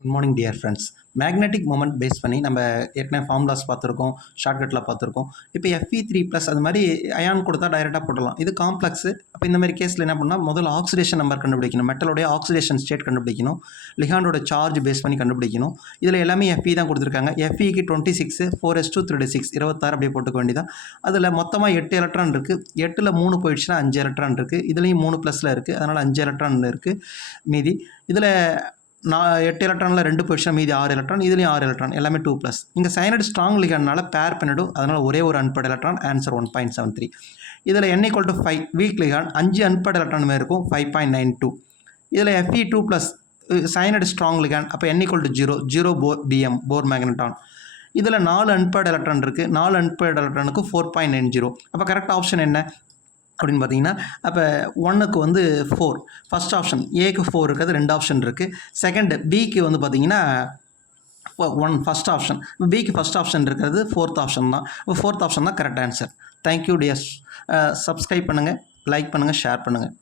Good morning dear friends. Magnetic moment base பண்ணி நம்ம ஏற்கனவே ஃபார்முலாஸ் பார்த்துருக்கோம், ஷார்ட்கட்டில் பார்த்துருக்கோம். இப்போ Fe3+ அது மாதிரி அயான் கொடுத்தா டைரெக்டாக போடலாம். இது காம்ப்ளெக்ஸு. அப்போ இந்த மாதிரி கேஸில் என்ன பண்ணால் முதல்ல ஆக்சிடேஷன் நம்பர் கண்டுபிடிக்கணும், மெட்டலோடைய ஆக்சிடேஷன் ஸ்டேட் கண்டுபிடிக்கணும், லிகாண்டோட சார்ஜ் பேஸ் பண்ணி கண்டுபிடிக்கணும். இதில் எல்லாமே Fe தான் கொடுத்துருக்காங்க. Feக்கு 26, 4s2 36 26 அப்படியே போட்டுக்க வேண்டியதான். அதில் மொத்தமாக 8 எலக்ட்ரான் இருக்குது. 8ல் 3 போயிடுச்சுன்னா 5 எலக்ட்ரான் இருக்குது. இதுலேயும் 3 ப்ளஸில் இருக்குது, அதனால் 5 எலக்ட்ரான் இருக்குது மீதி. இதில் 8 எலக்ட்ரானில் 2 போயிடுச்சுன்னா மீதி 6 எலக்ட்ரான், இதுலேயும் 6 எலக்ட்ரான், எல்லாமே 2+. இங்கே சயனைடு ஸ்ட்ராங் லிகாண்ட்னால பேர் பண்ணிடும், அதனால் ஒரே ஒரு அன்பேர்ட் எலக்ட்ரான், ஆன்சர் 1.73. இதில் n=5 வீக் லிகாண்ட், 5 அன்பேர்ட் எலக்ட்ரான் மாதிரி இருக்கும், 5.92. இதில் Fe2+ சயனைடு ஸ்ட்ராங் லிகாண்ட், அப்போ n=0 0 Bm போர் மேக்னட்டான். இதில் 4 அன்பேர்ட் எலக்ட்ரான் இருக்குது, 4 அன்பேர்ட் எலக்ட்ரானுக்கு 4.90. அப்போ கரெக்ட் ஆப்ஷன் என்ன அப்படின்னு பார்த்தீங்கன்னா, அப்போ 1க்கு வந்து 4 ஃபஸ்ட் ஆப்ஷன், ஏக்கு 4 இருக்கிறது 2 ஆப்ஷன் இருக்குது. செகண்ட் பிக்கு வந்து பார்த்தீங்கன்னா 1 ஃபஸ்ட் ஆப்ஷன், பிக்கு ஃபஸ்ட் ஆப்ஷன் இருக்கிறது 4th ஆப்ஷன் தான். இப்போ 4th ஆப்ஷன் தான் correct answer. Thank you tears. Subscribe பண்ணுங்கள், லைக் பண்ணுங்கள், ஷேர் பண்ணுங்கள்.